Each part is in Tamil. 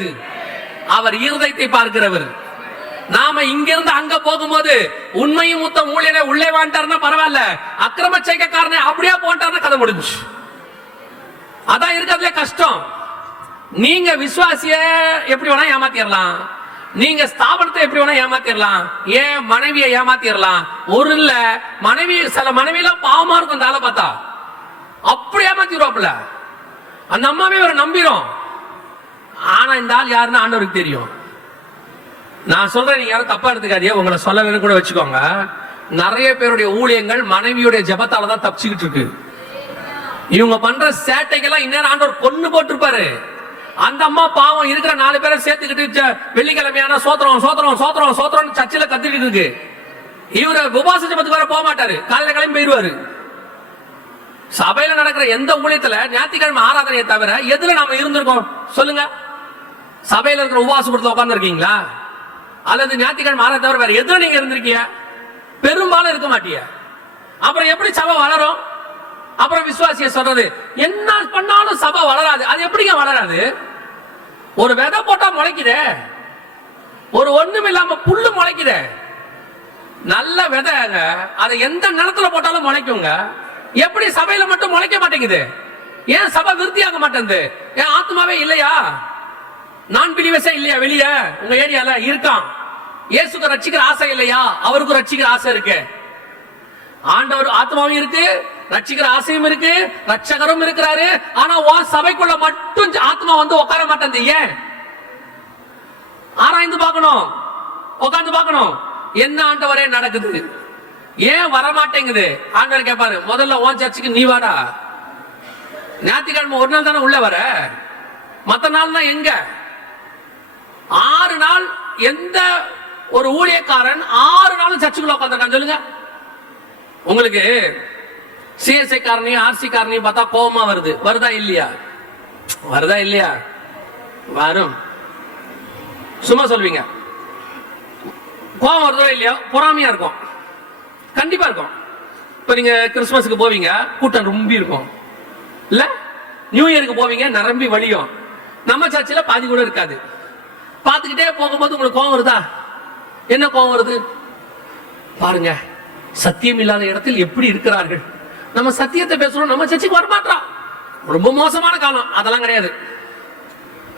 கிடையாது. அவர் இருதயத்தை பார்க்கிறவர். நாம இங்கிருந்து அங்க போகும்போது உண்மையும் முத்த ஊழியரை உள்ளே வாண்டாருன்னா பரவாயில்ல, அக்கிரம செய்கைக்காரனை அப்படியே போட்டாருன்னா கதை முடிஞ்சு. அதான் இருக்கிறதுல கஷ்டம். நீங்க விசுவாசிய எப்படி வேணா ஏமாத்திரலாம், நீங்க ஸ்தாபனத்தை எப்படி வேணா ஏமாத்திரலாம், ஏன் மனைவியை ஏமாத்திரலாம். ஒரு இல்ல மனைவி, சில மனைவியில பாவமா இருக்கும் அந்த ஆளை பார்த்தா, அப்படி ஏமாத்திடுவாப்புல. அந்த அம்மாவே ஒரு நம்பிரும். ஆனா இந்த ஆள் யாருன்னு ஆண்டவருக்கு தெரியும். நான் சொல்றேன், நீங்க யாரும் தப்பா எடுத்துக்காதீங்க, உங்களை சொல்லலன்னு கூட வச்சுக்கோங்க. நிறைய பேருடைய ஊழியங்கள் மனைவியுடைய ஜெபத்தால தான் தப்பிச்சுக்கிட்டு இருக்கு. இவங்க பண்ற சேட்டைக்கெல்லாம் இந்நேரம் ஆண்டவர் கொன்னு போட்டிருப்பாரு. அந்த அம்மா பாவம் இருக்கிற 4 பேரை சேர்த்துக்கிட்டு வெள்ளிக்கிழமையான சோத்திரம் சோத்திரம் சோத்திரம் சோத்திரம் சர்ச்சில கத்திட்டு இருக்கு. இவரு உபவாச ஜெபத்துக்கு வர போக மாட்டாரு, காலையில கிளம்பி போயிருவாரு. சபையில நடக்கிற எந்த ஊழியத்துல ஞாயிற்றுக்கிழமை ஆராதனையை தவிர எதுல நாம இருந்திருக்கோம் சொல்லுங்க? சபையில இருக்கிற உபவாச கூடத்துல உட்கார்ந்து இருக்கீங்களா? அல்லது ஞாயிற்றுக்கிழமை ஆராதனை தவிர வேற எதுல நீங்க இருந்திருக்கீங்க? பெரும்பாலும் இருக்க மாட்டீங்க. அப்புறம் எப்படி சபை வளரும்? அப்புறம் விசுவாசிய சொல்றது என்ன பண்ணாலும் சபை வளராது. அது எப்படிங்க வளராது? ஒரு விதை போட்டா முளைக்குதே, ஒரு ஒண்ணும் இல்லாம புல்லு முளைக்குதே. நல்ல விதைங்க, அதை எந்த நிலத்துல போட்டாலும் முளைக்குங்க. எப்படி சபையில மட்டும் முளைக்க மாட்டேங்குது? ஏன் சபை விருத்தியாக மாட்டேங்குது? ஏன் ஆத்மாவே இல்லையா? நான் பிலிவஸே இல்லையா? வெளிய உங்க ஏரியால இருக்கான். இயேசுக்கு ரட்சிக்கிற ஆசை இல்லையா? அவருக்கு ரட்சிக்கிற ஆசை இருக்கு. ஆண்டவர் ஆத்மாவும் இருக்கு, ரட்சிக்கிற ஆசையும் இருக்கு, ரட்சகரும் இருக்கிறாரு. ஆனா சபைக்குள்ள மட்டும் ஆத்மா வந்து உட்கார மாட்டேங்குது. ஏன்? ஆராய்ந்து பார்க்கணும், உட்கார்ந்து பார்க்கணும், என்ன ஆண்டவரே நடக்குது, ஏன் வரமாட்டேங்குது? ஆண்டவர் கேட்பாரு, முதல்ல உன் சர்ச்சுக்கு நீ வாடா. ஞாயிற்றுக்கிழமை ஒரு நாள் தானே உள்ள வர, மத்த நாள் தான் எங்க? 6 நாள் எந்த ஒரு ஊழியக்காரன் 6 நாளும் சர்ச்சுக்குள்ள உட்கார்ந்திருக்கான் சொல்லுங்க? உங்களுக்கு சிஎஸ்ஐ காரனையும் ஆர்சி காரனையும் பார்த்தா கோபமா வருது. வருதா இல்லையா? வருதா இல்லையா? வரும். சும்மா சொல்வீங்க. கோபம் வருதோ இல்லையா? பொறாமையா இருக்கும், கண்டிப்பா இருக்கும். இப்ப நீங்க கிறிஸ்துமஸுக்கு போவீங்க, கூட்டம் ரொம்ப இருக்கும் இல்ல? நியூ இயருக்கு போவீங்க, நிரம்பி வழியும். நம்ம சர்ச்சில் பாதி கூட இருக்காது. பார்த்துக்கிட்டே போகும்போது உங்களுக்கு கோபம் வருதா? என்ன கோபம் வருது? பாருங்க, சத்தியம் இல்லாத இடத்தில் எப்படி இருக்கிறார்கள். நம்ம சத்தியத்தை பேசுறோம், நம்ம சர்ச்சுக்கு வரமாட்டோம். ரொம்ப மோசமான காலம். அதெல்லாம் கிடையாது,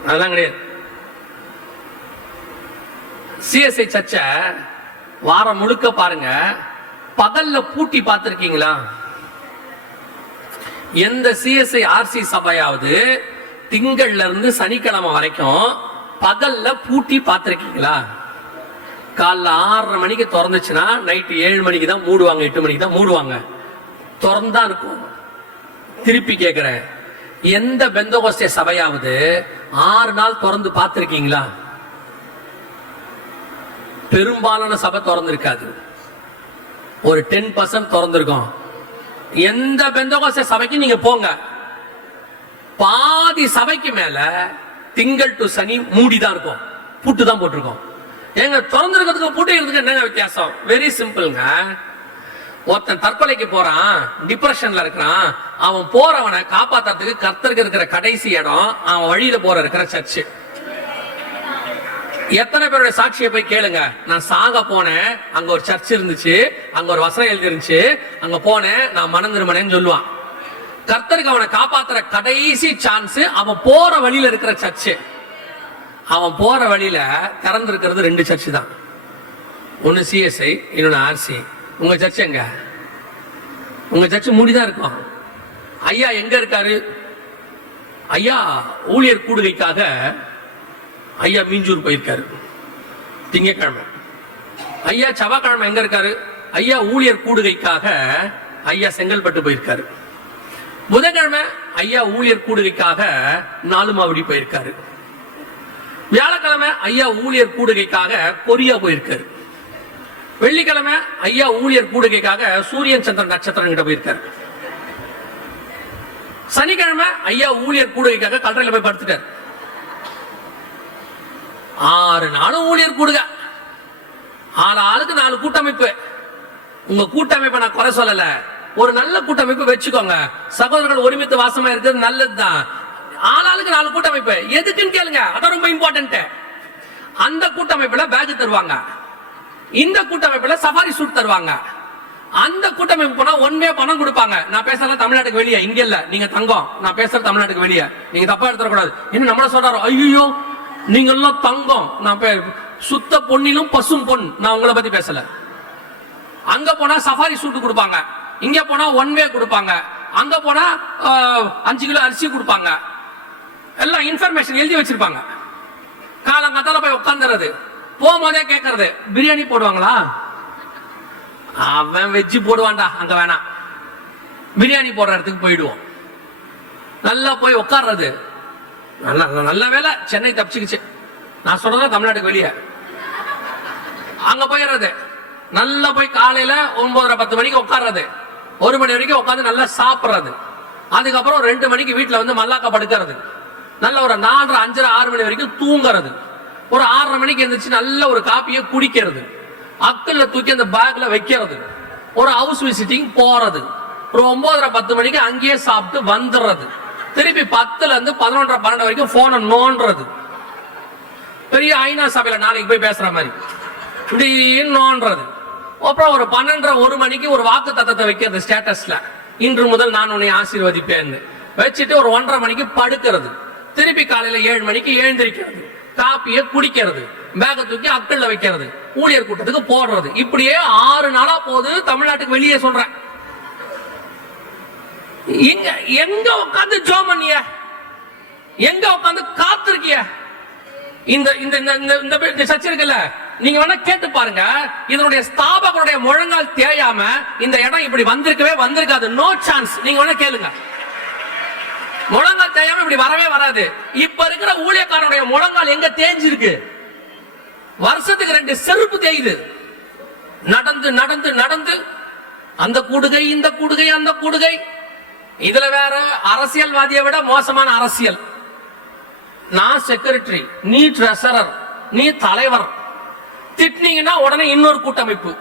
அதெல்லாம் கிடையாது. சிஎஸ்ஐ சர்ச்ச வாரம் முழுக்க பாருங்க, பகல்ல பூட்டி பார்த்திருக்கீங்களா? எந்த சிஎஸ்ஐ ஆர்சி சபையாவது திங்கள்ல இருந்து சனிக்கிழமை வரைக்கும் பகல்ல பூட்டி பார்த்திருக்கீங்களா? காலைல 6:30 மணிக்கு திறந்துச்சுன்னா நைட்டு 7 மணிக்கு தான் மூடுவாங்க, 8 மணிக்கு தான் மூடுவாங்க. திறந்தா இருக்கும். திருப்பி கேட்கிறேன், எந்த பெந்தகோஸ்தே சபையாவது 6 நாள் திறந்து பார்த்திருக்கீங்களா? பெரும்பாலான சபை திறந்து இருக்காது, ஒரு 10% திறந்திருக்கும். எந்த பெந்தகோஸ்தே சபைக்கு நீங்க போங்க, பாதி சபைக்கு மேல திங்கள் டு சனி மூடிதான் இருக்கும், பூட்டு தான் போட்டிருக்கோம். எங்க திறந்திருக்கிறதுக்கு பூட்டி இருக்கிறதுக்கு என்னங்க வித்தியாசம்? வெரி சிம்பிள்ங்க. ஒருத்தன் தற்கொலைக்கு போறான், டிப்ரெஷன்ல இருக்கிறான், அவன் போறவனை காப்பாத்துறதுக்கு கர்த்தருக்கு இருக்கிற கடைசி இடம் அவன் வழியில போற இருக்கிற சர்ச்சு. எத்தனை பேருடைய சாட்சியை போய் கேளுங்க. நான் சாக போனேன், அங்க ஒரு சர்ச் இருந்துச்சு, அங்க ஒரு வசனம் எழுதி இருந்துச்சு, அங்க போனேன், நான் மனம் திரும்பினேன்னு சொல்லுவான். கர்த்தருக்கு அவனை காப்பாத்துற கடைசி சான்ஸ் அவன் போற வழியில இருக்கிற சர்ச்சு. அவன் போற வழியில திறந்திருக்கிறது 2 சர்ச்சு தான். ஒன்னு சிஎஸ்ஐ, இன்னொன்னு ஆர்சி. உங்க சர்ச் எங்க? உங்க சர்ச் மூடிதான் இருக்கும். ஐயா எங்க இருக்காரு? ஐயா ஊழியர் கூடுகைக்காக ஐயா மீஞ்சூர் போயிருக்காரு திங்கட்கிழமை. ஐயா செவ்வாய்க்கிழமை எங்க இருக்காரு? ஐயா ஊழியர் கூடுகைக்காக ஐயா செங்கல்பட்டு போயிருக்காரு. புதன்கிழமை ஐயா ஊழியர் கூடுகைக்காக 4 மாவடி போயிருக்காரு. வியாழக்கிழமை ஐயா ஊழியர் கூடுகைக்காக கொரியா போயிருக்காரு. வெள்ளிக்கிழமை ஐயா ஊழியர் கூடுகைக்காக சூரியன் சந்திரன் நட்சத்திரம் கிட்ட போயிருக்காரு. சனிக்கிழமை ஐயா ஊழியர் கூடுகைக்காக கல்லறையில போய் படுத்துட்டார். 6 நாளும் ஊழியர் கூடுக, ஆளுக்கு 4 கூட்டமைப்பு. உங்க கூட்டமைப்பை நான் குறை சொல்லல, ஒரு நல்ல கூட்டமைப்பு வச்சுக்கோங்க. சகோதரர்கள் ஒருமித்து வாசமா இருக்கிறது நல்லதுதான். ஆளாளுக்கு 4 கூட்டமைப்பு. எதுக்குன்னு கேளுங்க, அதான் ரொம்ப இம்பார்ட்டன்ட். அந்த கூட்டமைப்புல பேக் தருவாங்க, இந்த கூட்டமைப்புல சஃபாரி சூட் தருவாங்க. அந்த கூட்டமைப்பு போனா ஒன்வே பணம் கொடுப்பாங்க. நான் பேசுறது தமிழ்நாட்டுக்கு வெளியே, இங்க இல்ல, நீங்க தங்கம். நான் பேசுறது தமிழ்நாட்டுக்கு வெளியே, நீங்க தப்பா எடுத்துடக்கூடாது. என்ன நம்மள சொல்றாரு, ஐயோ நீங்க எல்லாம் தங்கம். நான் சுத்த பொன்னிலும் பசும் பொன், நான் உங்களை பத்தி பேசல. அங்க போனா சஃபாரி சூட் கொடுப்பாங்க, இங்க போனா ஒன்வே கொடுப்பாங்க, அங்க போனா 5 கிலோ அரிசி கொடுப்பாங்க. எல்லாம் இன்ஃபர்மேஷன் எழுதி வச்சிருப்பாங்க. காலங்காத்தால போய் உட்காந்துறது, போகும்போதே கேட்கறது, பிரியாணி போடுவாங்களா? அவன் வெஜ்ஜு போடுவான்டா, அங்க வேணாம். பிரியாணி போடுற இடத்துக்கு போயிடுவோம். நல்லா போய் உட்கார்றது. நல்ல வேலை சென்னை தப்பிச்சுக்குச்சு. நான் சொல்றது தமிழ்நாட்டுக்கு வெளியே. அங்க போயிடுறது, நல்லா போய் காலையில 9:30-10 மணிக்கு உட்கார்றது, 1 மணி வரைக்கும் உட்காந்து நல்லா சாப்பிடுறது. அதுக்கப்புறம் 2 மணிக்கு வீட்டுல வந்து மல்லாக்கா படுக்கிறது. நல்ல ஒரு 4:30, 5:30, 6 மணி வரைக்கும் தூங்குறது. ஒரு 6:30 மணிக்கு எழுந்திரிச்சு நல்ல ஒரு காப்பியை குடிக்கிறது. அக்கல்ல தூக்கி அந்த பேக்ல வைக்கிறது. ஒரு ஹவுஸ் விசிட்டிங் போறது. ஒரு 9:30-10 மணிக்கு அங்கேயே சாப்பிட்டு வந்துடுறது. திருப்பி 10ல இருந்து 11:30-12 வரைக்கும் போனை நோண்டுறது. பெரிய ஐநா சபையில நாளைக்கு போய் பேசுற மாதிரி இப்படி நோண்டுறது. அப்புறம் ஒரு 12:30-1 மணிக்கு ஒரு வாக்கு தத்தத்தை வைக்கிறது ஸ்டேட்டஸ்ல, இன்று முதல் நான் உன்னை ஆசீர்வதிப்பேன்னு வச்சுட்டு ஒரு 1:30 மணிக்கு படுக்கிறது. திருப்பி காலையில 7 மணிக்கு எழுந்திருக்கிறது, காப்பியை குடிக்கிறது, பேக தூக்கி அக்கல்ல வைக்கிறது, ஊழியர் கூட்டத்துக்கு போடுறது. இப்படியே 6 நாளா போது. தமிழ்நாட்டுக்கு வெளியே சொல்றேன். எங்க உட்காந்து ஜோம் பண்ணிய, எங்க உட்காந்து காத்திருக்கிய? இந்த சர்ச்சை இருக்குல்ல, நீங்க வேணா கேட்டு பாருங்க. இதனுடைய ஸ்தாபகருடைய முழங்கால் தேயாம இந்த இடம் இப்படி வந்திருக்கவே வந்திருக்காது. No chance. நீங்க வேணா கேளுங்க. முழங்கால் தேயாம இப்படி வரவே வராது. இப்ப இருக்கிற ஊழியக்காரனுடைய முழங்கால் எங்க தேஞ்சிருக்கு? வருஷத்துக்கு 2 செருப்பு தேயுது. நடந்து நடந்து நடந்து அந்த கூடுகை, இந்த கூடுகை, அந்த கூடுகை. இதுல வேற அரசியல்வாதியை விட மோசமான அரசியல். நான் செக்ரட்டரி, நீ ட்ரெஷரர், நீ தலைவர். திட்டினீங்கன்னா உடனே இன்னொரு கூட்டமைப்பு.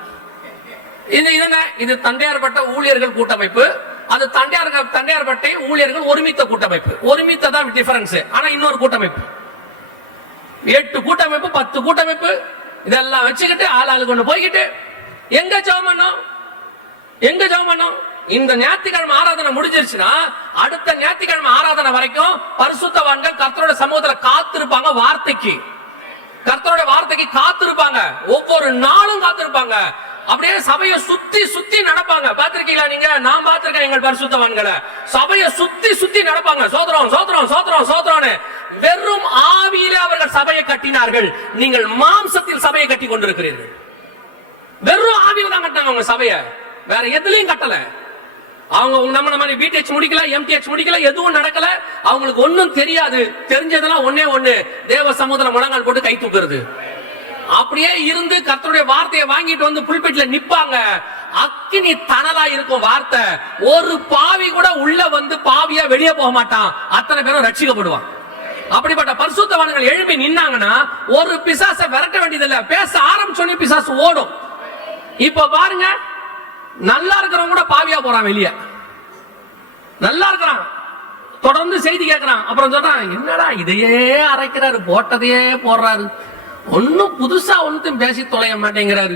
இது தண்டையார்பட்ட ஊழியர்கள் கூட்டமைப்பு, அது தண்டையார்பட்டை ஊழியர்கள் ஒருமித்த கூட்டமைப்பு. ஒருமித்த டிஃபரன்ஸ். ஆனா இன்னொரு கூட்டமைப்பு 8 கூட்டமைப்பு, 10 கூட்டமைப்பு, இதெல்லாம் வச்சுக்கிட்டு ஆளாளுக்கு ஒண்ணு போய்கிட்டு எங்க ஜெபம் பண்ணோம்? எங்க ஜெபம் பண்ணோம்? இந்த ஞாயிற்றுக்கிழமை ஆராதனை முடிஞ்சிருச்சுன்னா அடுத்த ஞாயிற்றுக்கிழமை ஆராதனை வரைக்கும் பரிசுத்தவான்கள் கர்த்தரோட சமூகத்துல காத்திருப்பாங்க. வார்த்தைக்கு, கர்த்தரோட வார்த்தைக்கு காத்திருப்பாங்க. ஒவ்வொரு நாளும் காத்திருப்பாங்க. அப்படியே சபையை சுத்தி சுத்தி நடப்பாங்க. பாத்திருக்கீங்களா நீங்க? நான் பாத்திருக்கேன் எங்கள் பரிசுத்தவான்களை. சபையை சுத்தி சுத்தி நடப்பாங்க. சோதரம் சோதரம் சோதரம் சோதரம். வெறும் ஆவியிலே அவர்கள் சபையை கட்டினார்கள். நீங்கள் மாம்சத்தில் சபையை கட்டி கொண்டிருக்கிறீர்கள். வெறும் ஆவியில தான் கட்டினாங்க அவங்க சபையை, வேற எதுலயும் கட்டல. அவங்க நம்ம மாதிரி பிடெச் முடிக்கல, எம்டிஎச் முடிக்கல, எதுவும் நடக்கல. அவங்களுக்கு ஒன்னும் தெரியாது. தெரிஞ்சதெல்லாம் ஒண்ணு, தேவ சமூகத்துல முழங்கால் போட்டு கை தூக்குறது. அப்படியே இருந்து கர்த்தருடைய வார்த்தையை வாங்கிட்டு வந்து புல்பிட்ல நிப்பாங்க. அக்கினி தனலா இருக்கும் வார்த்தை. ஒரு பாவி கூட உள்ள வந்து பாவியா வெளியே போக மாட்டான். அத்தனை பேரும் ரட்சிக்கப்படுவான். அப்படிப்பட்ட பரிசுத்தவான்கள் எழுப்பி நின்னாங்கன்னா ஒரு பிசாசை விரட்ட வேண்டியதில்லை. பேச ஆரம்பிச்சோன்னே பிசாசு ஓடும். இப்ப பாருங்க, நல்லா இருக்கிறவங்க கூட பாவியா போறான் வெளியே. நல்லா இருக்கிறான், தொடர்ந்து செய்தி கேட்கிறான். அப்புறம் சொல்றான், என்னடா இதையே அரைக்கிறாரு, போட்டதையே போடுறாரு, ஒன்னும் புதுசா ஒன்னும் பேசி தொலைய மாட்டேங்கிறாரு.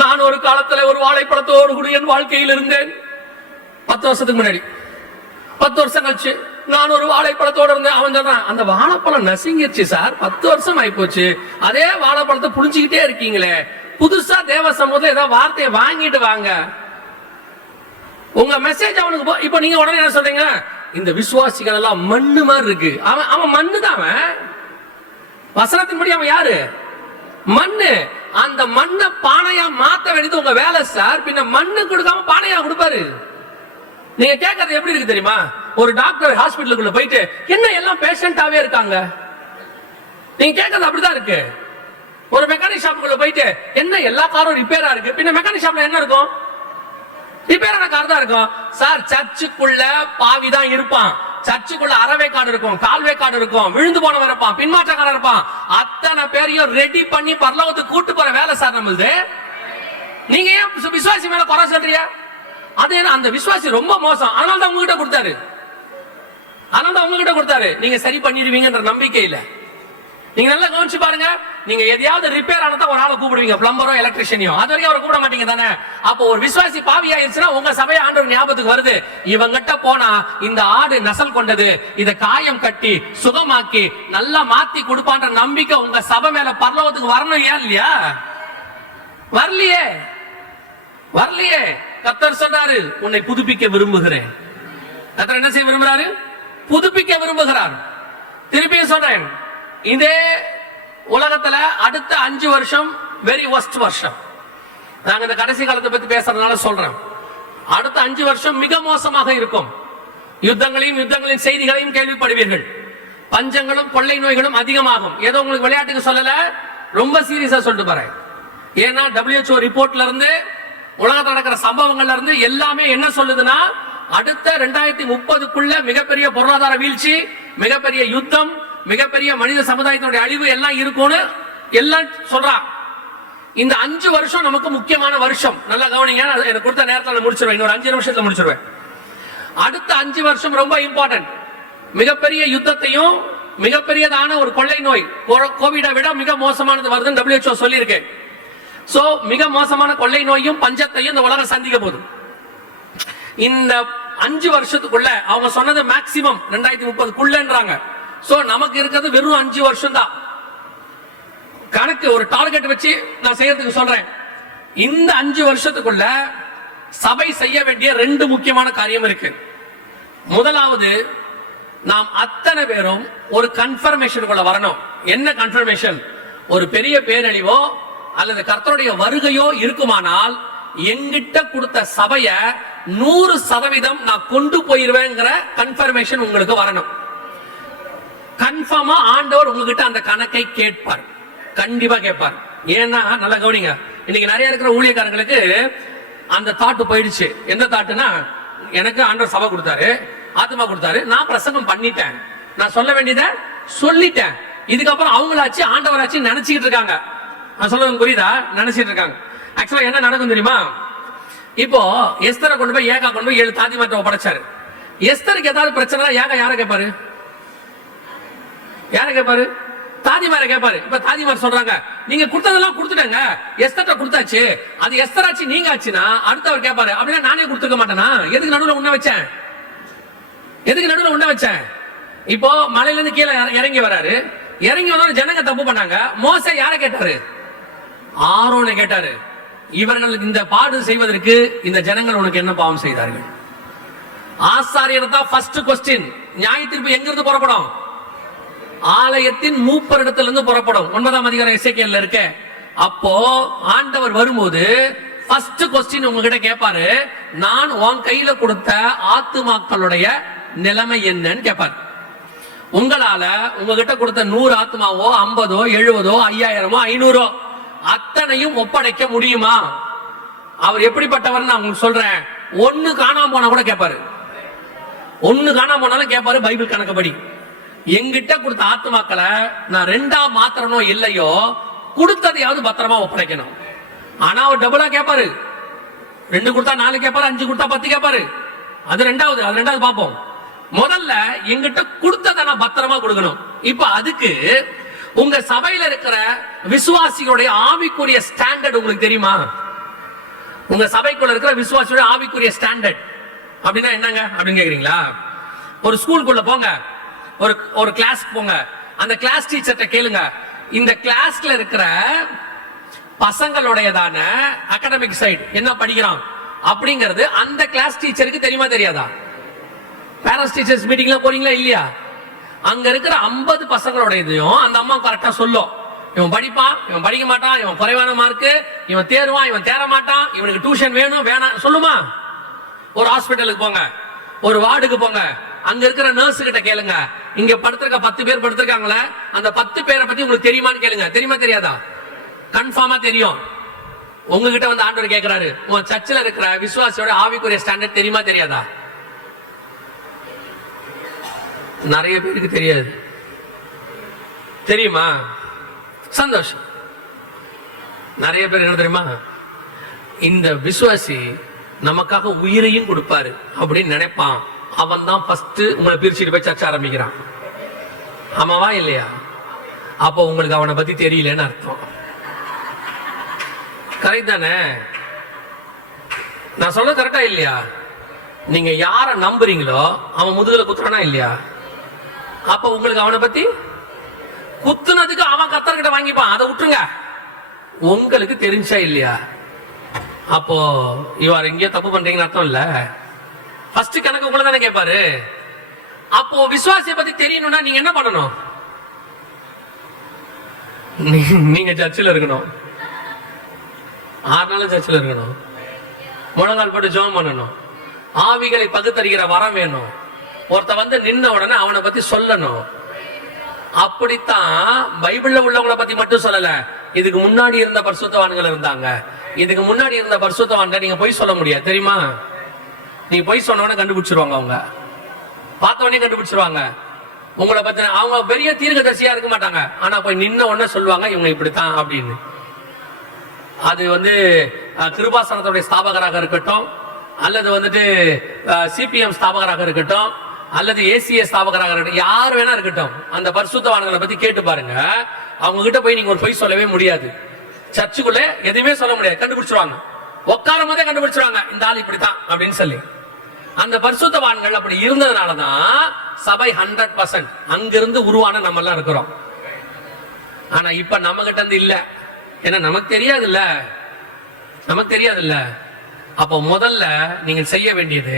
நான் ஒரு காலத்துல ஒரு வாழைப்பழத்தோடு கூட என் வாழ்க்கையில் இருந்தேன். 10 வருஷத்துக்கு முன்னாடி, 10 வருஷம் கழிச்சு நான் ஒரு வாழைப்பழத்தோடு இருந்தேன். அவன் சொல்றான், அந்த வாழைப்பழம் நசுங்கிருச்சு சார், 10 வருஷம் ஆயி போச்சு, அதே வாழைப்பழத்தை புடிஞ்சுக்கிட்டே இருக்கீங்களே, புதுசா தேவ சமூகத்துல ஏதாவது வார்த்தையை வாங்கிட்டு வாங்க. உங்க மெசேஜ் அவனுக்கு இப்ப நீங்க உடனே என்ன சொல்றீங்க? இந்த விசுவாசிகள் எல்லாம் மண்ணு மாதிரி இருக்கு. அவன் மண்ணு தான். வசனத்தின்படி அவன் யாரு? மண்ணு. அந்த மண்ணை பானையா மாத்த வேண்டியது உங்க வேலை சார். பின்ன மண்ணு கொடுக்காம பானையா கொடுப்பாரு. நீங்க கேட்கறது எப்படி இருக்கு தெரியுமா? ஒரு டாக்டர் ஹாஸ்பிட்டலுக்குள்ள போயிட்டு என்ன எல்லாம் பேஷண்டாவே இருக்காங்க, நீங்க கேட்கறது அப்படிதான் இருக்கு. ஒரு மெக்கானிக் ஷாப்புக்குள்ள போயிட்டு என்ன எல்லா காரும் ரிப்பேரா இருக்கு, பின்ன மெக்கானிக் ஷாப்ல என்ன இருக்கும்? ரிப்பேரான கார் தான் இருக்கும் சார். சர்ச்சுக்குள்ள பாவி தான் இருப்பான். சர்ச்சுக்குள்ள அறவே கார்டு இருக்கும், கால்வே கார்டு இருக்கும், விழுந்து போனவன் இருப்பான், பின்மாற்றக்காரன் இருப்பான். அத்தனை பேரையும் ரெடி பண்ணி பரலோகத்துக்கு கூட்டு போற வேலை சார் நம்மளுது. நீங்க ஏன் விசுவாசி மேல குறை சொல்றீங்க? அது அந்த விசுவாசி ரொம்ப மோசம், அதனால தான் உங்ககிட்ட கொடுத்தாரு. அதனால உங்ககிட்ட கொடுத்தாரு, நீங்க சரி பண்ணிடுவீங்கன்ற நம்பிக்கையில. நீங்க நல்லா கவனிச்சு பாருங்க, நீங்க எதையாவது ரிப்பேர் ஆனதா ஒரு ஆளை கூப்பிடுவீங்க, பிளம்பரோ எலக்ட்ரிஷியனோ, அது வரைக்கும் அவரை கூப்பிட மாட்டீங்க தானே. அப்போ ஒரு விசுவாசி பாவி ஆயிருச்சுன்னா உங்க சபையை ஆண்டவர் ஞாபகத்துக்கு வருது, இவங்கிட்ட போனா இந்த ஆடு நசல் கொண்டது, இத காயம் கட்டி சுகமாக்கி நல்லா மாத்தி கொடுப்பான்ற நம்பிக்கை உங்க சபை மேல பரலோகத்துக்கு வரணும். ஏன் இல்லையா? வரலையே, வரலையே. கர்த்தர் சொன்னாரு, உன்னை புதுப்பிக்க விரும்புகிறேன். கர்த்தர் என்ன செய்ய விரும்புறாரு? புதுப்பிக்க விரும்புகிறார். திருப்பியும் சொல்றேன், இதே உலகத்துல அடுத்த 5 வருஷம் வெரி ஒஸ்ட் வருஷம். நாங்க இந்த கடைசி காலத்தை பத்தி பேசுறதுனால சொல்றேன். அடுத்த 5 வருஷம் மிக மோசமாக இருக்கும். யுத்தங்களின் செய்திகளையும் கேள்விப்படுவீர்கள். பஞ்சங்களும் கொள்ளை நோய்களும் அதிகமாகும். ஏதோ உங்களுக்கு விளையாட்டுக்கு சொல்லல, ரொம்ப சீரியஸா சொல்லிட்டு போறேன். ஏன்னா WHO ரிப்போர்ட்ல இருந்து, உலகத்தில் நடக்கிற சம்பவங்கள்ல இருந்து எல்லாமே என்ன சொல்லுதுன்னா, அடுத்த 2030க்குள்ள மிகப்பெரிய பொருளாதார வீழ்ச்சி, மிகப்பெரிய யுத்தம், மிகப்பெரிய மனித சமுதாயத்தினுடைய அழிவு எல்லாம் இருக்கும்னு எல்லாம் சொல்றான். இந்த 5 வருஷம் நமக்கு முக்கியமான வருஷம். நல்லா கவனிங்க, எனக்கு கொடுத்த நேரத்தில் முடிச்சிருவேன், இன்னொரு 5 நிமிஷத்துல முடிச்சிருவேன். அடுத்த 5 வருஷம் ரொம்ப இம்பார்ட்டன்ட். மிகப்பெரிய யுத்தத்தையும் மிகப்பெரியதான ஒரு கொள்ளை நோய், கோவிடை விட மிக மோசமானது வருதுன்னு WHO சொல்லியிருக்கேன். சோ மிக மோசமான கொள்ளை நோயும் பஞ்சத்தையும் இந்த உலகம் சந்திக்க போகுது. இந்த 5 வருஷத்துக்குள்ள அவங்க சொன்னது மேக்சிமம் 2030க்குள்ளன்றாங்க. சோ நமக்கு இருக்கிறது வெறும் 5 வருஷம் தான். கணக்கு ஒரு டார்கெட் வச்சு நான் செய்யறதுக்கு சொல்றேன். இந்த 5 வருஷத்துக்குள்ள சபை செய்ய வேண்டிய 2 முக்கியமான காரியம் இருக்கு. முதலாவது, நாம் அத்தனை பேரும் ஒரு கன்ஃபர்மேஷனுக்குள்ள வரணும். என்ன கன்ஃபர்மேஷன்? ஒரு பெரிய பேரழிவோ அல்லது கர்த்தருடைய வருகையோ இருக்குமானால் எங்கிட்ட கொடுத்த சபைய 100% நான் கொண்டு போயிருவேங்கிற கன்ஃபர்மேஷன் உங்களுக்கு வரணும். கன்ஃபார்மா ஆண்டவர் உங்ககிட்ட அந்த கணக்கை கேட்பார், கண்டிப்பா கேட்பார். ஏன்னா நல்லா கவனிங்க, இன்னைக்கு நிறைய இருக்கிற ஊழியக்காரங்களுக்கு அந்த தாட்டு போயிடுச்சு. எந்த தாட்டுனா, எனக்கு ஆண்டவர் சபை கொடுத்தாரு, ஆத்மா கொடுத்தாரு, நான் பிரசங்கம் பண்ணிட்டேன், நான் சொல்ல வேண்டியதை சொல்லிட்டேன், இதுக்கப்புறம் அவங்களாச்சு ஆண்டவராச்சு நினைச்சுக்கிட்டு இருக்காங்க. நான் சொல்றது புரியுதா? நினைச்சிட்டு இருக்காங்க. ஆக்சுவலா என்ன நடக்கும் தெரியுமா? இப்போ எஸ்தரை கொண்டு போய் ஏகா கொண்டு போய் 7 தாதிமார்ட்ட ஒப்படைச்சாரு. எஸ்தருக்கு ஏதாவது பிரச்சனை ஏகா யார கேட்பாரு? யார கேட்பாரு? தாதிமார கேட்பாரு. இப்ப தாதிமார் சொல்றாங்க, நீங்க கொடுத்ததெல்லாம் கொடுத்துட்டேங்க, எஸ்தர்ட்ட கொடுத்தாச்சு, அது எஸ்தராச்சு நீங்க ஆச்சுன்னா அடுத்தவர் கேட்பாரு, அப்படின்னா நானே கொடுத்துக்க மாட்டேனா? எதுக்கு நடுவுல உண்ண வச்சேன்? எதுக்கு நடுவுல உண்ண வச்சேன்? இப்போ மலையில இருந்து கீழே இறங்கி வராரு. இறங்கி வந்தோம், ஜனங்க தப்பு பண்ணாங்க. மோசே யார கேட்டாரு? ஆரோனை கேட்டாரு. இவர்கள் இந்த பாடு செய்வதற்கு இந்த ஜனங்கள் உனக்கு என்ன பாவம் செய்தார்கள்? ஆசாரியர் தான் ஃபர்ஸ்ட் கொஸ்டின். நியாய தீர்ப்பு எங்க இருந்து புறப்படும்? ஆலயத்தின் மூப்பரிடத்திலிருந்து புறப்படும். 9ஆம் அதிகாரம் எசேக்கியேல்ல இருக்க. அப்போ ஆண்டவர் வரும்போது ஃபர்ஸ்ட் கொஸ்டின் உங்ககிட்ட கேட்பாரு, நான் உன் கையில கொடுத்த ஆத்துமாக்களுடைய நிலைமை என்னன்னு கேட்பாரு. உங்களால உங்ககிட்ட கொடுத்த 100 ஆத்மாவோ 50ஓ 70ஓ 5000ஓ 500ஓ அத்தனையும் ஒப்படைக்க முடியுமா? அவர் எப்படிப்பட்டவர் நான் உங்களுக்கு சொல்றேன். ஒண்ணு காணாம போனா கூட கேட்பாரு, ஒண்ணு காணாம போனாலும் கேட்பாரு. பைபிள் கணக்குப்படி எங்கிட்ட கொடுத்த ஆத்மாக்களை நான் 2ஆ மாத்திரனோ இல்லையோ, கொடுத்ததையாவது பத்திரமா ஒப்படைக்கணும். ஆனா அவர் டபுளா கேட்பாரு. 2 கொடுத்தா 4 கேட்பாரு, 5 கொடுத்தா 10 கேட்பாரு. அது ரெண்டாவது பார்ப்போம். முதல்ல எங்கிட்ட கொடுத்ததை நான் பத்திரமா கொடுக்கணும். இப்ப அதுக்கு உங்க சபையில இருக்கிற விசுவாசிகளுடைய ஆவிக்குரிய ஸ்டாண்டர்ட் உங்களுக்கு தெரியுமா? உங்க சபைக்குள்ள இருக்கிற விசுவாசியோட ஆவிக்குரிய ஸ்டாண்டர்ட் அப்படின்னா என்னங்க அப்படின்னு கேக்குறீங்களா? ஒரு ஸ்கூலுக்குள்ள போங்க, ஒரு கிளாஸ் போங்க, அந்த கிளாஸ் டீச்சர்ட்ட கேளுங்க, இந்த கிளாஸ்ல இருக்கிற பசங்களுடையதான அகாடமிக் சைடு என்ன படிக்கிறான் அப்படிங்கிறது அந்த கிளாஸ் டீச்சருக்கு தெரியுமா தெரியாதா? பேரண்ட்ஸ் டீச்சர்ஸ் மீட்டிங்ல போறீங்களா இல்லையா? அங்க இருக்கிற 50 பசங்களுடையதையும் அந்த அம்மா கரெக்டா சொல்லும். இவன் படிப்பான், இவன் படிக்க மாட்டான், இவன் குறைவான மார்க்கு, இவன் தேருவான், இவன் தேர மாட்டான், இவனுக்கு டியூஷன் வேணும் வேணாம் சொல்லுமா? ஒரு ஹாஸ்பிட்டலுக்கு போங்க, ஒரு வார்டுக்கு போங்க, அங்க இருக்கிற நர்ஸ் கிட்ட கேளுங்க, இங்க படுத்திருக்க 10 பேர் படுத்திருக்காங்களே, அந்த 10 பேரை பத்தி உங்களுக்கு தெரியுமான்னு கேளுங்க. தெரியுமா தெரியாதா? கன்ஃபார்மா தெரியும். உங்ககிட்ட வந்து ஆண்டவர் கேட்கிறாரு, உன் சர்ச்சில் இருக்கிற விசுவாசியோட ஆவிக்குரிய ஸ்டாண்டர்ட் தெரியுமா தெரியாதா? நிறைய பேருக்கு தெரியாது. தெரியுமா? சந்தோஷம். நிறைய பேர் என்ன தெரியுமா, இந்த விசுவாசி நமக்காக உயிரையும் கொடுப்பாரு அப்படின்னு நினைப்பான். அவன் தான் ஃபர்ஸ்ட் உங்களை பிரிச்சுட்டு போய் சர்ச்சை ஆரம்பிக்கிறான். ஆமாவா இல்லையா? அப்போ உங்களுக்கு அவனை பத்தி தெரியலன்னு அர்த்தம். கரெக்ட் தானே? நான் சொல்ல கரெக்டா இல்லையா? நீங்க யார நம்புறீங்களோ அவன் முதுகுல குத்துறானா இல்லையா? அப்ப உங்களுக்கு அவனை பத்தி குத்துனதுக்கு அவன் கத்தர்கிட்ட வாங்கிப்பான், அதை விட்டுருங்க. உங்களுக்கு தெரிஞ்சா இல்லையா? அப்போ இவர் எங்கேயோ தப்பு பண்றீங்கன்னு அர்த்தம் இல்ல. ஃபர்ஸ்ட் கணக்கு உங்களை தானே கேட்பாரு. அப்போ விசுவாசிய பத்தி தெரியணும்னா நீங்க என்ன பண்ணணும்? நீங்க சர்ச்சில் இருக்கணும், 6 நாள் சர்ச்சில் இருக்கணும், முழங்கால் போட்டு ஜெபம் பண்ணணும், ஆவிகளை பகுத்தறிகிற வரம் வேணும், ஒருத்த வந்து நின்ன உடனே அவனை பத்தி சொல்லணும். அப்படித்தான் பைபிள்ல உள்ளவங்களை பத்தி மட்டும் சொல்லல, இதுக்கு முன்னாடி இருந்த பரிசுத்தவான்கள் இருந்தாங்க. இதுக்கு முன்னாடி இருந்த பரிசுத்தவான்கள் நீங்க போய் சொல்ல முடியாது தெரியுமா? நீங்க போய் சொன்னவன கண்டுபிடிச்சிருவாங்க, அவங்க பார்த்தவனே கண்டுபிடிச்சிருவாங்க உங்களை பத்தி. அவங்க பெரிய தீர்க்கதரிசியா இருக்க மாட்டாங்க, ஆனா போய் நின்ன உடனே சொல்லுவாங்க இவங்க இப்படித்தான் அப்படின்னு. அது வந்து கிருபாசனத்துடைய ஸ்தாபகராக இருக்கட்டும், அல்லது வந்துட்டு சிபிஎம் ஸ்தாபகராக இருக்கட்டும், அல்லது ஏசிஏ ஸ்தாபகராக இருக்கட்டும், யார் வேணா இருக்கட்டும், அந்த பரிசுத்தவான்களை பத்தி கேட்டு பாருங்க. அவங்க கிட்ட போய் நீங்க ஒரு பொய் சொல்லவே முடியாது. சர்ச்சுக்குள்ள எதுவுமே சொல்ல முடியாது, கண்டுபிடிச்சிருவாங்க. உட்காரும் போதே கண்டுபிடிச்சிருவாங்க இந்த ஆள் இப்படித்தான் அப்படின்னு சொல்லி. அந்த பரிசுத்தவான்கள் அப்படி இருந்ததுனாலதான் சபை 100% அங்கிருந்து உருவான நம்ம எல்லாம் இருக்கிறோம். ஆனா இப்ப நம்ம கிட்ட இருந்து இல்ல, ஏன்னா நமக்கு தெரியாதுல்ல, நமக்கு தெரியாதுல்ல. அப்போ முதல்ல நீங்க செய்ய வேண்டியது,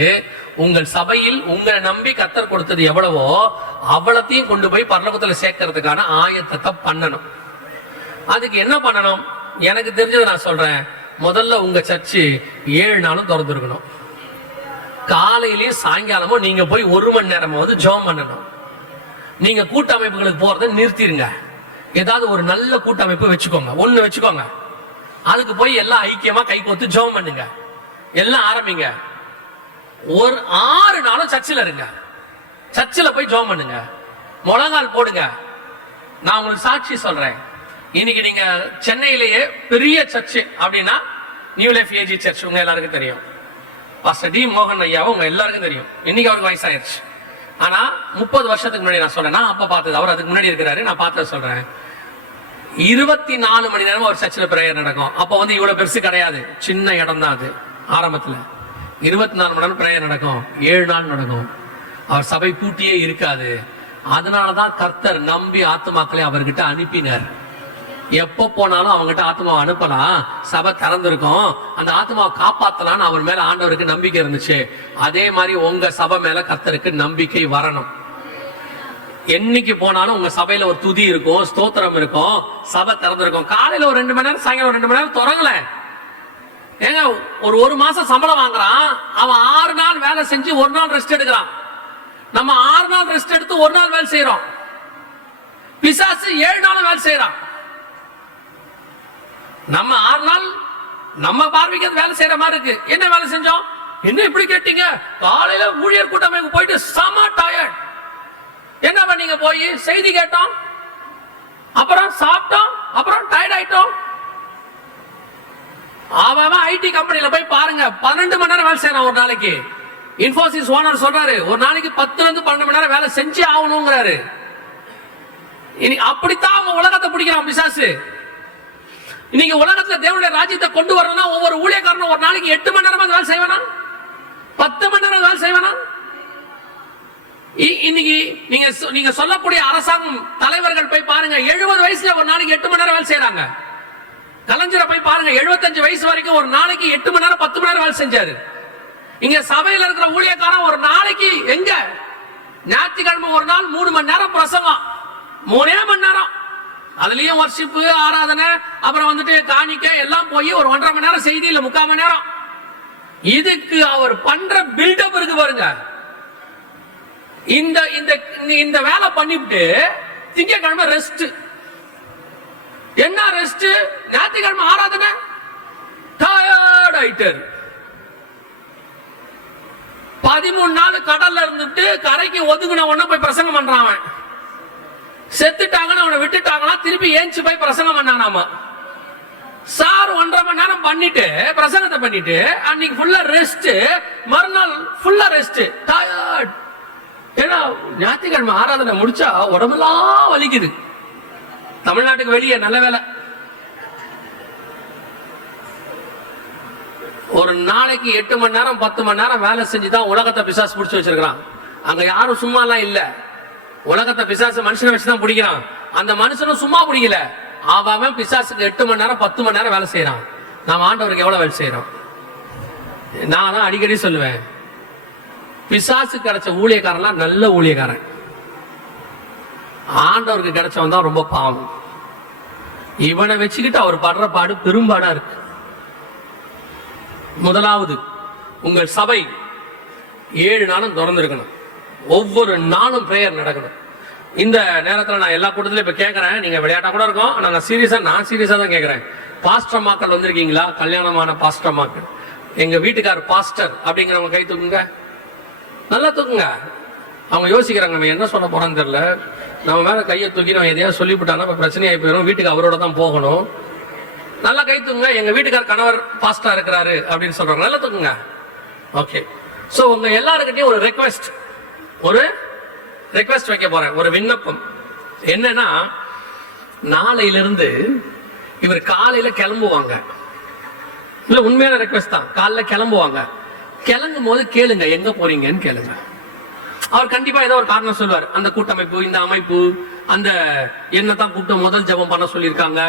உங்கள் சபையில் உங்களை நம்பி கர்த்தர் கொடுத்தது எவ்வளவோ அவ்வளத்தையும் கொண்டு போய் பரலோகத்துல சேர்க்கறதுக்கான ஆயத்தத்தை பண்ணணும். அதுக்கு என்ன பண்ணணும்? எனக்கு தெரிஞ்சதை நான் சொல்றேன். முதல்ல உங்க சர்ச்சு 7 நாளும் திறந்து இருக்கணும். காலையிலயும் சாயங்காலமும் நீங்க போய் 1 மணி நேரமா வந்து ஜெபம் பண்ணணும். நீங்க கூட்டமைப்புகளுக்கு போறதை நிறுத்திடுங்க. ஏதாவது ஒரு நல்ல கூட்டமைப்பு வச்சுக்கோங்க, ஒண்ணு வச்சுக்கோங்க. அதுக்கு போய் எல்லாம் ஐக்கியமா கை கோத்து ஜெபம் பண்ணுங்க, எல்லாம் ஆரம்பிங்க. ஒரு 6 நாளும் சர்ச்சில் இருங்க, சர்ச்சில் போய் ஜெபம் பண்ணுங்க, முழங்கால் போடுங்க. நான் உங்களுக்கு சாட்சி சொல்றேன். இன்னைக்கு நீங்க சென்னையிலேயே பெரிய சர்ச் அப்படின்னா நியூ லைஃப் ஏஜி சர்ச், உங்க எல்லாருக்கும் தெரியும். பாஸ்டர் டி மோகன் ஐயாவும் உங்க எல்லாருக்கும் தெரியும். இன்னைக்கு அவருக்கு வயசாயிருச்சு. ஆனா 30 வருஷத்துக்கு முன்னாடி நான் சொல்றேன், நான் அப்ப பார்த்தது, அவர் அதுக்கு முன்னாடி இருக்கிறாரு, நான் பார்த்தது சொல்றேன். 24 மணி நேரம் ஒரு சர்ச்சில் பிரேயர் நடக்கும். அப்ப வந்து இவ்வளவு பெருசு கிடையாது, சின்ன இடம் தான் அது. ஆரம்பத்துல 24 மணி நேரம் பிரேயர் நடக்கும், 7 நாள் நடக்கும். அவர் சபை பூட்டியே இருக்காது. அதனாலதான் கர்த்தர் நம்பி ஆத்துமாக்களை அவர்கிட்ட அனுப்பினார். எப்ப போனாலும் அவங்ககிட்ட ஆத்மாவை அனுப்பலாம், சபை திறந்திருக்கும், அந்த ஆத்மாவை காப்பாத்தலான்னு அவர் மேல ஆண்டவருக்கு நம்பிக்கை இருந்துச்சு. அதே மாதிரி உங்க சபை மேல கர்த்தருக்கு நம்பிக்கை வரணும். என்னைக்கு போனாலும் உங்க சபையில ஒரு துதி இருக்கும், ஸ்தோத்திரம் இருக்கும், சபை திறந்திருக்கும். காலையில ஒரு 2 மணி நேரம், சாயங்காலம் ஒரு 2 மணி நேரம் திறங்கல. ஏங்க, ஒரு மாசம் சம்பளம் வாங்குறான், அவன் 6 நாள் வேலை செஞ்சு 1 நாள் ரெஸ்ட் எடுக்கிறான். நம்ம 6 நாள் ரெஸ்ட் எடுத்து 1 நாள் வேலை செய்யறோம். பிசாசு 7 நாள் வேலை செய்யறான். நம்ம 6 நாள் நம்ம பார்வைக்கு வேலை செய்யற மாதிரி இருக்கு. என்ன வேலை செஞ்சோம்? என்ன இப்படி கேட்டீங்க? காலையில ஊழியர் கூட்டமைப்பு போயிட்டு செம டயர்ட். என்ன பண்ணீங்க? போய் செய்தி கேட்டோம், அப்புறம் சாப்பிட்டோம், அப்புறம் டயர்ட் ஆயிட்டோம். அவன் ஐடி கம்பெனில போய் பாருங்க, 12 மணி நேரம் வேலை செய்யறான் ஒரு நாளைக்கு. இன்ஃபோசிஸ் ஓனர் சொல்றாரு, ஒரு நாளைக்கு 10 ல இருந்து 12 மணி நேரம் வேலை செஞ்சு ஆகணுங்கிறாரு. இனி அப்படித்தான் அவன் உலகத்தை பிடிக்கிறான் பிசாசு. இன்னைக்கு உலகத்துல தேவனுடைய ராஜ்யத்தை கொண்டு வரணும்னா ஒவ்வொரு ஊழியக்காரனும் ஒரு நாளைக்கு 8 மணி நேரமா வேலை செய்வானா? 10 மணி நேரம் வேலை செய்வானா? இன்னைக்கு நீங்க சொல்லக்கூடிய அரசாங்கம் தலைவர்கள் போய் பாருங்க, 70 வயசுல ஒரு நாளைக்கு 8 மணி நேரம் வேலை செய்யறாங்க. கலைஞரை போய் பாருங்க, 75 வயசு வரைக்கும் ஒரு நாளைக்கு 8 மணி நேரம் 10 மணி நேரம் வேலை செஞ்சாரு. இங்க சபையில இருக்கிற ஊழியக்காரன் ஒரு நாளைக்கு எங்க ஞாயிற்றுக்கிழமை ஒரு நாள் 3 மணி நேரம் பிரசங்கம், 3 மணி நேரம். அதுலயும் வர்ஷிப், ஆராதனை, அப்புறம் வந்துட்டு காணிக்க எல்லாம் போய் ஒரு 1.5 மணி நேரம் செய்தி, இல்ல 3/4 மணி நேரம். இதுக்கு அவர் பண்ற பில்டப் இருக்கு பாருங்க. இந்த வேலை பண்ணிவிட்டு திங்கட்கிழமை ரெஸ்ட். என்ன ரெஸ்ட்? ஞாயிற்றுக்கிழமை ஆராதனை, டயர்ட் ஆயிட்டாரு. 13 நாள் கடல்ல இருந்துட்டு கரைக்கு ஒதுங்கின உடனே போய் பிரசங்கம் பண்றான். அவன் செத்துட்டாங்கன்னு அவனை விட்டுட்டாங்களா, திருப்பி ஏஞ்சி போய் பிரசங்கம் பண்ணானாமா. சார் 1.5 மணி நேரம் பண்ணிட்டு பிரசங்கத்தை பண்ணிட்டு அன்னைக்கு ஃபுல்லா ரெஸ்ட், மறுநாள் ஃபுல்லா ரெஸ்ட், டயர்ட். ஏன்னா ஞாயிற்றுக்கிழமை ஆராதனை முடிச்சா உடம்பெல்லாம் வலிக்குது. தமிழ்நாட்டுக்கு வெளியே நல்ல வேலை, ஒரு நாளைக்கு 8 மணி நேரம் 10 மணி நேரம் வேலை செஞ்சுதான் உலகத்தை பிசாசு பிடிச்சு வச்சிருக்கான். அங்க யாரும் சும்மா எல்லாம் இல்ல. உலகத்தை பிசாசு மனுஷனை வச்சுதான் பிடிக்கிறான். அந்த மனுஷனும் சும்மா பிடிக்கல, அவன் பிசாசுக்கு 8 மணி நேரம் 10 மணி நேரம் வேலை செய்யறான். நாம் ஆண்டவருக்கு எவ்வளவு வேலை செய்யறோம்? நான் தான் அடிக்கடி சொல்லுவேன், பிசாசு கிடைச்ச ஊழியக்காரன்லாம் நல்ல ஊழியக்காரன், ஆண்டவருக்கு கிடைச்சவன் தான் ரொம்ப பாவம். இவனை வச்சுக்கிட்டு அவர் படுற பாடு பெரும்பாடா இருக்கு. முதலாவது, உங்கள் சபை 7 நாளும் திறந்து இருக்கணும். ஒவ்வொரு நாளும் பிரேயர் நடக்கணும். இந்த நேரத்தில் நான் எல்லா கூட்டத்திலும் இப்ப கேட்கறேன், நீங்க விளையாட்டா கூட இருக்கும், ஆனா நான் சீரியஸா தான் கேட்கறேன். பாஸ்டர் மாக்கள் வந்திருக்கீங்களா? கல்யாணமான பாஸ்டர் மாக்கள், எங்க வீட்டுக்கார் பாஸ்டர் அப்படிங்கிறவங்க கை தூக்குங்க, நல்லா தூக்குங்க. அவங்க யோசிக்கிறாங்க, நம்ம என்ன சொல்ல போறான்னு தெரியல, நம்ம மேல கையை தூக்கி நம்ம எதையாவது சொல்லிவிட்டானா இப்ப பிரச்சனையாகி போயிடும், வீட்டுக்கு அவரோட தான் போகணும். நல்லா கை தூக்குங்க. எங்க வீட்டுக்கார் கணவர் பாஸ்டா இருக்கிறாரு அப்படின்னு சொல்றாங்க, நல்லா தூக்குங்க. ஓகே. சோ உங்க எல்லாருக்கிட்டையும் ஒரு ரெக்வெஸ்ட் வைக்க போறேன், ஒரு விண்ணப்பம். என்னன்னா, நாளையிலிருந்து இவர் காலையில கிளம்புவாங்க. இல்ல, உண்மையான ரெக்வெஸ்ட் தான். காலைல கிளம்புவாங்க. கிளம்பும் போது கேளுங்க, எங்க போறீங்கன்னு கேளுங்க. அவர் கண்டிப்பா ஏதோ ஒரு காரணம் சொல்வார். அந்த கூட்டமைப்பு, இந்த அமைப்பு, அந்த என்னதான் கூப்பிட்டு முதல் ஜெபம் பண்ண சொல்லியிருக்காங்க,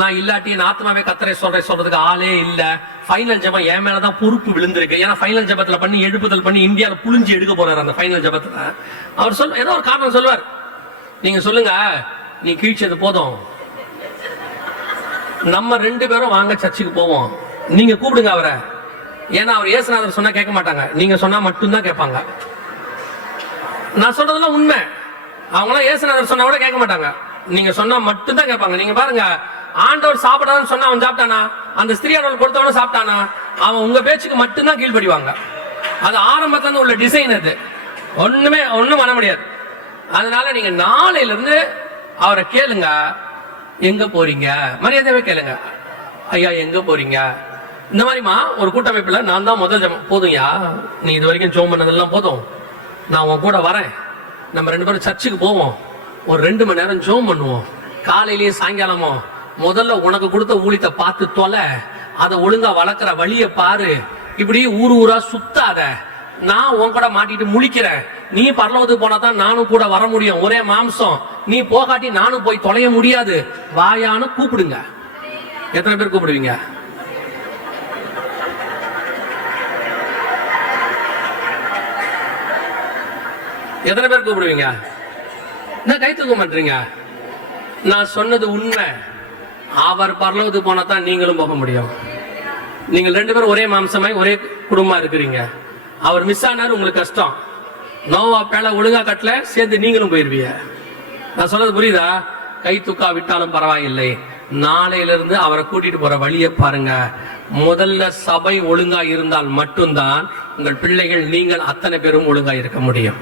நான் இல்லாட்டி என் ஆத்மாவே கத்தரை சொல்றதுக்கு ஆளே இல்ல, ஃபைனல் ஜெபம் என் மேலதான் பொறுப்பு விழுந்திருக்கு. ஏன்னா ஃபைனல் ஜெபத்துல பண்ணி எழுப்புதல் பண்ணி இந்தியாவில் புளிஞ்சு எடுக்க போறாரு. அந்த ஃபைனல் ஜெபத்துல அவர் ஏதோ ஒரு காரணம் சொல்வார். நீங்க சொல்லுங்க, நீ கீழ்ச்சது போதும், நம்ம 2 பேரும் வாங்க சர்ச்சுக்கு போவோம், நீங்க கூப்பிடுங்க அவரை. ஏன்னா அவர் இயேசுநாதர் சொன்னா கேட்க மாட்டாங்க, நீங்க சொன்னா மட்டும்தான் கேட்பாங்க. நான் சொல்றதெல்லாம் உண்மை. அவங்களாம் இயேசுநாதர் சொன்னா கூட கேட்க மாட்டாங்க, நீங்க சொன்னா மட்டும்தான் கேட்பாங்க. நீங்க பாருங்க, ஆண்டவர் சாப்பிடாதுன்னு சொன்னா அவன் சாப்பிட்டானா? அந்த ஸ்திரீயானவள் கொடுத்தவன சாப்பிட்டானா? அவன் உங்க பேச்சுக்கு மட்டும்தான் கீழ்படிவாங்க. அது ஆரம்பத்துல உள்ள டிசைன். அது ஒண்ணும் பண்ண முடியாது. அதனால நீங்க நாளையில இருந்து அவரை கேளுங்க, எங்க போறீங்க, மரியாதையாவே கேளுங்க. ஐயா எங்க போறீங்க? இந்த மாதிரிமா ஒரு கூட்டமைப்புல நான் தான் முதல் போதும்யா, நீ இது வரைக்கும் ஜோம் பண்ணதெல்லாம் போதும், நான் உன் கூட வரேன், நம்ம 2 பேரும் சர்ச்சுக்கு போவோம், ஒரு 2 மணி நேரம் ஜோம் பண்ணுவோம், காலையிலயும் சாயங்காலமும். முதல்ல உனக்கு கொடுத்த ஊழியத்தை பார்த்து தொலை, அதை ஒழுங்கா வளர்க்குற வழிய பாரு. இப்படி ஊரா சுத்தாத, நான் உன் கூட மாட்டிட்டு முழிக்கிறேன். நீ பரலோகத்துக்கு போனா தான் நானும் கூட வர முடியும், ஒரே மாம்சம். நீ போகாட்டி நானும் போய் தொலைய முடியாது. வாயான்னு கூப்பிடுங்க. எத்தனை பேர் கூப்பிடுவீங்க? எத்தனை பேர் கூப்பிடுவீங்க? நான் கை தூக்க மாட்டீங்க. நான் சொன்னது உண்மை. அவர் பரலோகத்துக்கு போனா தான் நீங்களும் போக முடியும். நீங்கள் 2 பேரும் ஒரே மாம்சமாய் ஒரே குடும்பமா இருக்கிறீங்க. அவர் மிஸ் ஆனாரு, உங்களுக்கு கஷ்டம். நோவா பேல ஒழுங்கா கட்டல, சேர்ந்து நீங்களும் போயிருவீங்க. நான் சொன்னது புரியுதா? கை தூக்கா விட்டாலும் பரவாயில்லை, நாளையிலிருந்து அவரை கூட்டிட்டு போற வழியை பாருங்க. முதல்ல சபை ஒழுங்கா இருந்தால் மட்டும்தான் உங்கள் பிள்ளைகள், நீங்கள் அத்தனை பேரும் ஒழுங்கா இருக்க முடியும்.